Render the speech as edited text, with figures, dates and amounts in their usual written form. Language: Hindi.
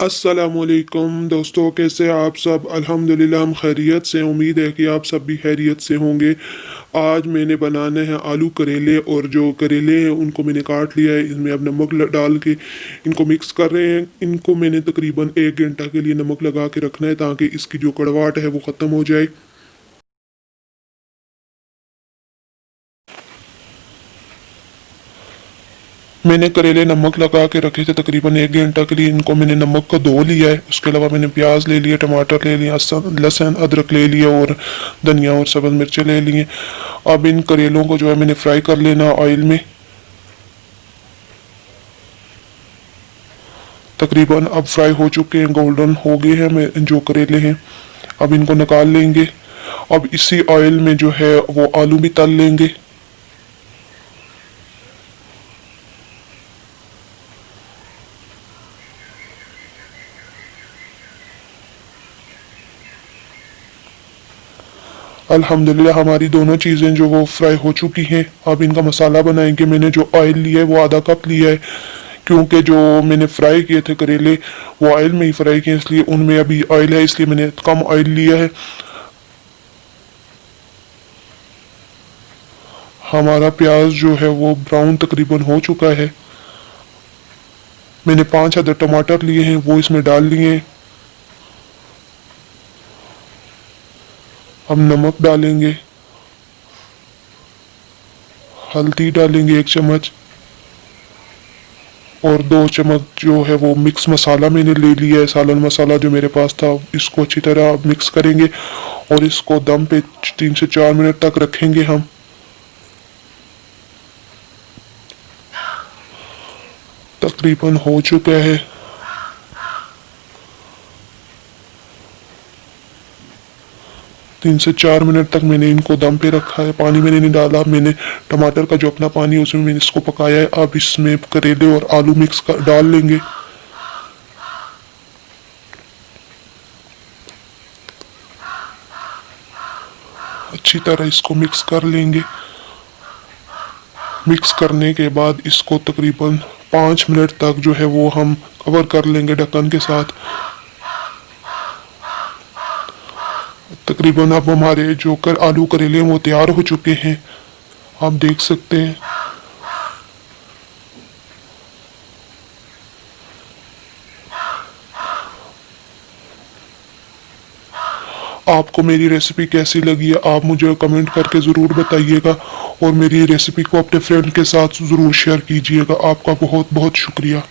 अस्सलामुअलैकुम दोस्तों, कैसे आप सब। अल्हम्दुलिल्लाह हम खैरियत से। उम्मीद है कि आप सब भी खैरियत से होंगे। आज मैंने बनाने हैं आलू करेले, और जो करेले हैं उनको मैंने काट लिया है। इसमें अब नमक डाल के इनको मिक्स कर रहे हैं। इनको मैंने तकरीबन 1 घंटा के लिए नमक लगा के रखना है ताकि इसकी जो कड़वाहट है वो ख़त्म हो जाए। मैंने करेले नमक लगा के रखे थे तकरीबन 1 घंटा के लिए। इनको मैंने नमक को धो लिया है। उसके अलावा मैंने प्याज ले लिया, टमाटर ले लिया, लहसुन अदरक ले लिया, और धनिया और सब्ज़ मिर्चें ले लिए। अब इन करेलों को जो है मैंने फ्राई कर लेना ऑयल में। तकरीबन अब फ्राई हो चुके हैं, गोल्डन हो गए हैं मैं जो करेले हैं। अब इनको निकाल लेंगे। अब इसी ऑयल में जो है वो आलू भी तल लेंगे। अल्हम्दुलिल्लाह हमारी दोनों चीज़ें जो वो फ्राई हो चुकी हैं। अब इनका मसाला बनाएंगे। मैंने जो ऑयल लिया है वो आधा कप लिया है, क्योंकि जो मैंने फ्राई किए थे करेले वो ऑयल में ही फ्राई किए, इसलिए उनमें अभी ऑयल है, इसलिए मैंने कम ऑयल लिया है। हमारा प्याज जो है वो ब्राउन तकरीबन हो चुका है। मैंने 5 अदर टमाटर लिए हैं, वो इसमें डाल लिए हैं। अब नमक डालेंगे, हल्दी डालेंगे 1 चम्मच, और 2 चम्मच जो है वो मिक्स मसाला मैंने ले लिया है, सालन मसाला जो मेरे पास था। इसको अच्छी तरह मिक्स करेंगे और इसको दम पे 3 से 4 मिनट तक रखेंगे हम। तकरीबन हो चुका है। 3 से 4 मिनट तक मैंने इनको दम पे रखा है। पानी मैंने नहीं डाला। मैंने टमाटर का जो अपना पानी है उसमें मैंने इसको पकाया है। अब इसमें करेले और आलू मिक्स कर डाल लेंगे। अच्छी तरह इसको मिक्स कर लेंगे। मिक्स करने के बाद इसको तकरीबन 5 मिनट तक जो है वो हम कवर कर लेंगे ढक्कन के साथ। तकरीबन अब हमारे जो आलू करेले हैं वो तैयार हो चुके हैं, आप देख सकते हैं। आपको मेरी रेसिपी कैसी लगी है आप मुझे कमेंट करके ज़रूर बताइएगा, और मेरी रेसिपी को अपने फ्रेंड के साथ ज़रूर शेयर कीजिएगा। आपका बहुत बहुत शुक्रिया।